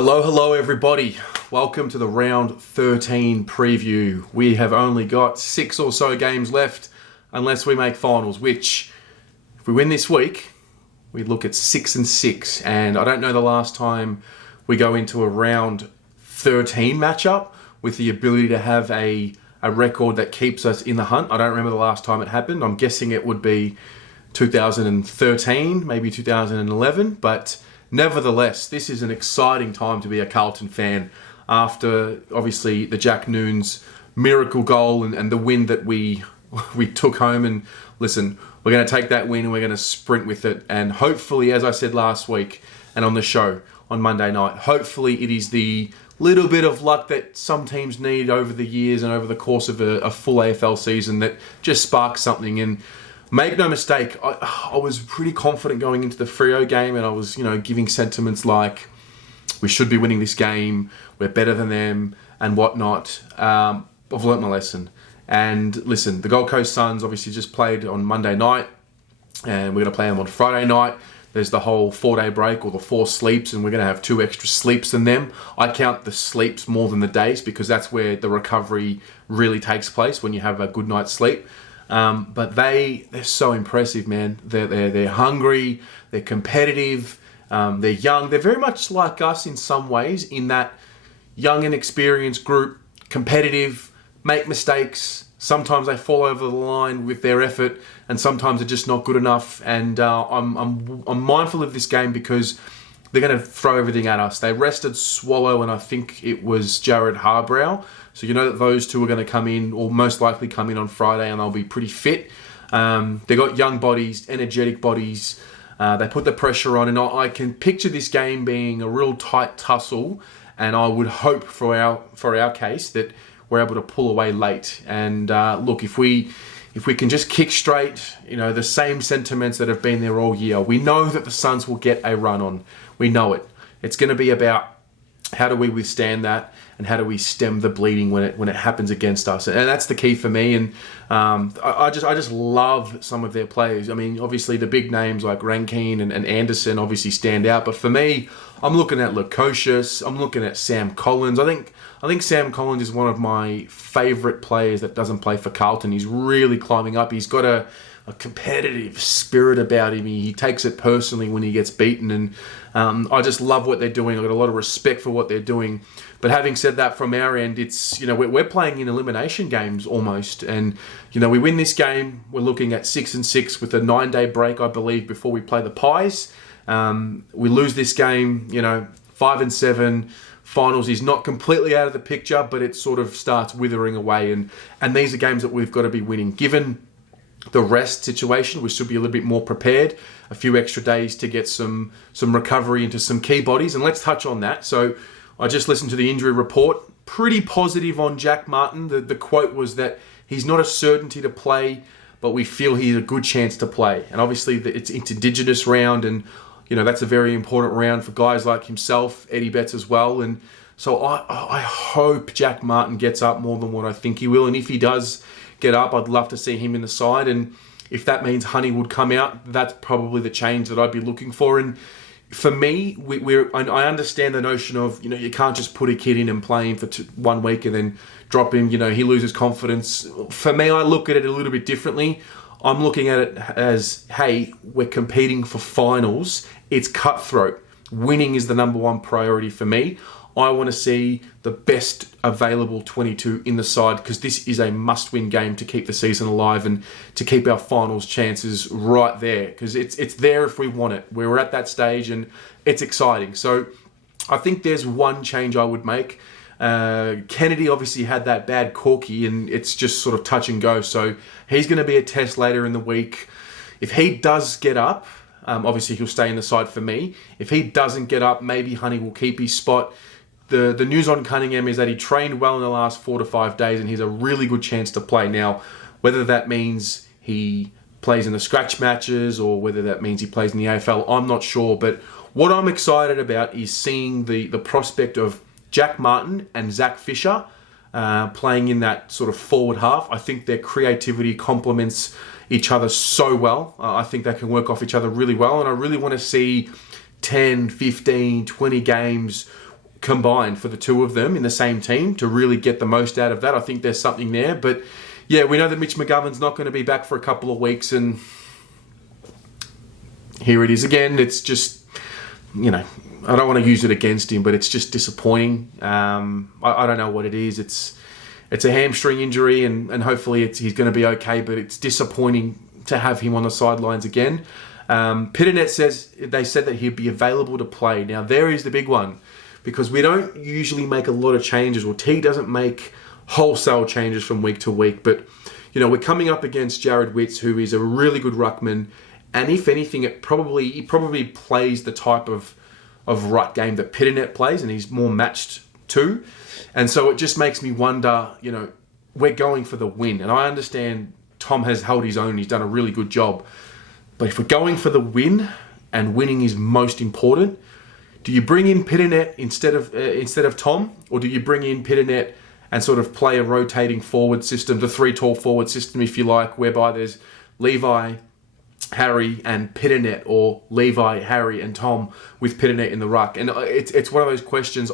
Hello everybody. Welcome to the round 13 preview. We have only got 6 or so games left unless we make finals, which if we win this week, we look at 6-6. And I don't know the last time we go into a round 13 matchup with the ability to have a record that keeps us in the hunt. I don't remember the last time it happened. I'm guessing it would be 2013, maybe 2011, but nevertheless, this is an exciting time to be a Carlton fan after, obviously, the Jack Noon's miracle goal and the win that we took home. And listen, we're going to take that win and we're going to sprint with it. And hopefully, as I said last week and on the show on Monday night, hopefully it is the little bit of luck that some teams need over the years and over the course of a full AFL season that just sparks something. And make no mistake, I was pretty confident going into the Freo game, and I was, giving sentiments like we should be winning this game, we're better than them, and whatnot. I've learnt my lesson. And listen, the Gold Coast Suns obviously just played on Monday night, and we're going to play them on Friday night. There's the whole 4-day break, or the 4 sleeps, and we're going to have 2 extra sleeps than them. I count the sleeps more than the days because that's where the recovery really takes place, when you have a good night's sleep. But they're so impressive, man. They're hungry, they're competitive, they're young. They're very much like us in some ways, in that young and experienced group, competitive, make mistakes. Sometimes they fall over the line with their effort, and sometimes they're just not good enough. And I'm mindful of this game because they're going to throw everything at us. They rested Swallow, and I think it was Jared Harbrow. So you know that those two are going to come in, or most likely come in on Friday, and they'll be pretty fit. They got young bodies, energetic bodies. They put the pressure on, and I can picture this game being a real tight tussle. And I would hope for our case that we're able to pull away late. And look, if we can just kick straight, the same sentiments that have been there all year. We know that the Suns will get a run on. We know it. It's going to be about how do we withstand that, and how do we stem the bleeding when it happens against us. And that's the key for me. And I just love some of their players. I mean, obviously the big names like Rankine and Anderson obviously stand out. But for me, I'm looking at Lukosius. I'm looking at Sam Collins. I think Sam Collins is one of my favourite players that doesn't play for Carlton. He's really climbing up. He's got a competitive spirit about him. He takes it personally when he gets beaten, and I just love what they're doing. I've got a lot of respect for what they're doing. But having said that, from our end, it's we're playing in elimination games almost, and we win this game, we're looking at 6-6 with a 9-day break, I believe, before we play the Pies. We lose this game, 5-7. Finals is not completely out of the picture, but it sort of starts withering away, and these are games that we've got to be winning. Given the rest situation, we should be a little bit more prepared, a few extra days to get some recovery into some key bodies, and let's touch on that. So I just listened to the injury report, pretty positive on Jack Martin. The quote was that he's not a certainty to play, but we feel he's a good chance to play. And obviously it's Indigenous round, and that's a very important round for guys like himself, Eddie Betts as well. And so I hope Jack Martin gets up more than what I think he will. And if he does get up, I'd love to see him in the side. And if that means Honey would come out, that's probably the change that I'd be looking for. And for me, I understand the notion of, you can't just put a kid in and play him for 1 week and then drop him. He loses confidence. For me, I look at it a little bit differently. I'm looking at it as, hey, we're competing for finals. It's cutthroat. Winning is the number one priority for me. I want to see the best available 22 in the side, because this is a must-win game to keep the season alive and to keep our finals chances right there, because it's there if we want it. We're at that stage and it's exciting. So I think there's one change I would make. Kennedy obviously had that bad corky, and it's just sort of touch and go. So he's going to be a test later in the week. If he does get up, obviously he'll stay in the side for me. If he doesn't get up, maybe Honey will keep his spot. The news on Cunningham is that he trained well in the last 4 to 5 days, and he's a really good chance to play. Now, whether that means he plays in the scratch matches or whether that means he plays in the AFL, I'm not sure. But what I'm excited about is seeing the prospect of Jack Martin and Zach Fisher playing in that sort of forward half. I think their creativity complements each other so well. I think they can work off each other really well, and I really want to see 10, 15, 20 games combined for the two of them in the same team to really get the most out of that. I think there's something there. But yeah, we know that Mitch McGovern's not going to be back for a couple of weeks, and here it is again. It's just, I don't want to use it against him, but it's just disappointing. I don't know what it is. It's a hamstring injury, and hopefully he's going to be okay, but it's disappointing to have him on the sidelines again. Pitternet they said that he'd be available to play. Now, there is the big one, because we don't usually make a lot of changes, or T doesn't make wholesale changes from week to week. But, we're coming up against Jared Witts, who is a really good ruckman, and if anything, he probably plays the type of ruck game that Pitternet plays, and he's more matched to. And so it just makes me wonder, we're going for the win. And I understand Tom has held his own. He's done a really good job. But if we're going for the win, and winning is most important, do you bring in Pitternet instead of Tom? Or do you bring in Pitternet and sort of play a rotating forward system, the 3 tall forward system, if you like, whereby there's Levi, Harry and Pitternet, or Levi, Harry and Tom with Pitternet in the ruck? And it's one of those questions.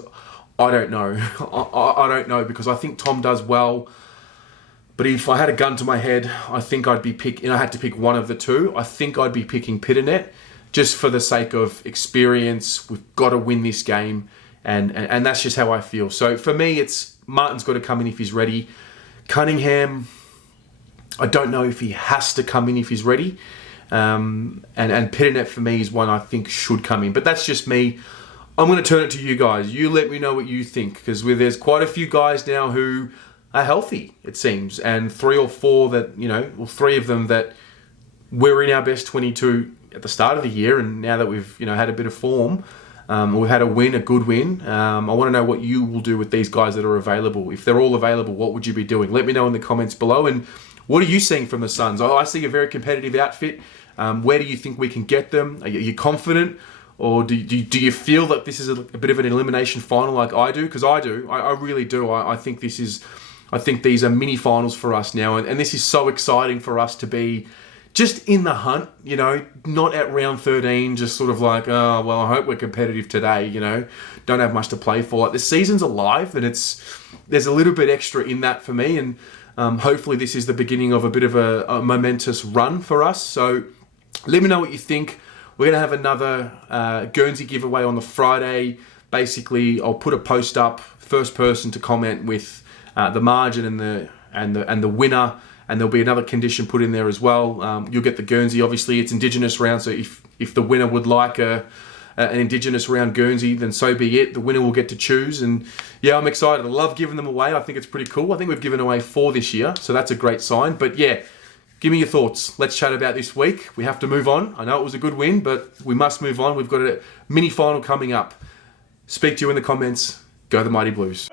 I don't know. I don't know, because I think Tom does well. But if I had a gun to my head, I think I had to pick one of the two. I think I'd be picking Pitternet, just for the sake of experience. We've got to win this game, and that's just how I feel. So for me, it's Martin's got to come in if he's ready. Cunningham, I don't know if he has to come in if he's ready. And Pitternet for me is one I think should come in. But that's just me. I'm going to turn it to you guys. You let me know what you think, because there's quite a few guys now who are healthy, it seems, and 3 or 4 that, 3 of them that were in our best 22 at the start of the year, and now that we've, had a bit of form, we've had a good win. I want to know what you will do with these guys that are available. If they're all available, what would you be doing? Let me know in the comments below. And what are you seeing from the Suns? I see a very competitive outfit. Where do you think we can get them? Are you confident? Or do you feel that this is a bit of an elimination final like I do? Because I do. I really do. I think these are mini finals for us now. And this is so exciting for us to be just in the hunt, not at round 13, just sort of like, oh, well, I hope we're competitive today, don't have much to play for. Like, the season's alive, and there's a little bit extra in that for me. And hopefully this is the beginning of a bit of a momentous run for us. So let me know what you think. We're going to have another Guernsey giveaway on the Friday. Basically, I'll put a post up, first person to comment with the margin and the winner, and there'll be another condition put in there as well. You'll get the Guernsey. Obviously, it's Indigenous round, so if the winner would like an Indigenous round Guernsey, then so be it. The winner will get to choose, and yeah, I'm excited. I love giving them away. I think it's pretty cool. I think we've given away 4 this year, so that's a great sign. But yeah, give me your thoughts. Let's chat about this week. We have to move on. I know it was a good win, but we must move on. We've got a mini final coming up. Speak to you in the comments. Go the Mighty Blues.